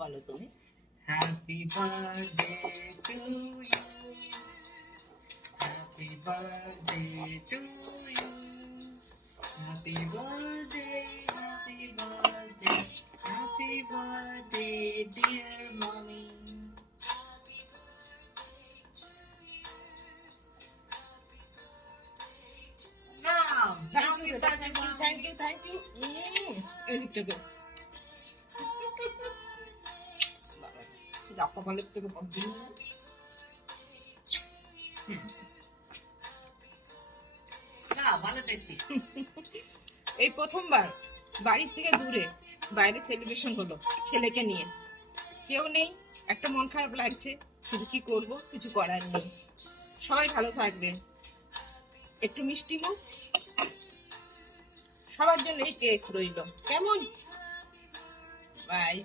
বলো তুমি। Happy birthday to you, happy birthday to you, happy birthday, happy birthday, happy birthday dear মামি। Thank you thank you. এদিকটাকে যা কপালের থেকে ভালো টেস্টি। এই প্রথমবার বাড়ির থেকে দূরে বাইরে সেলিব্রেশন হলো ছেলেকে নিয়ে, কেউ নেই, একটা মন খারাপ লাগছে, কিন্তু কি করব, কিছু করার নেই। সবাই ভালো থাকবে, একটু মিষ্টি মুখ, সবার জন্য এই কেক রইল, কেমন? বাই।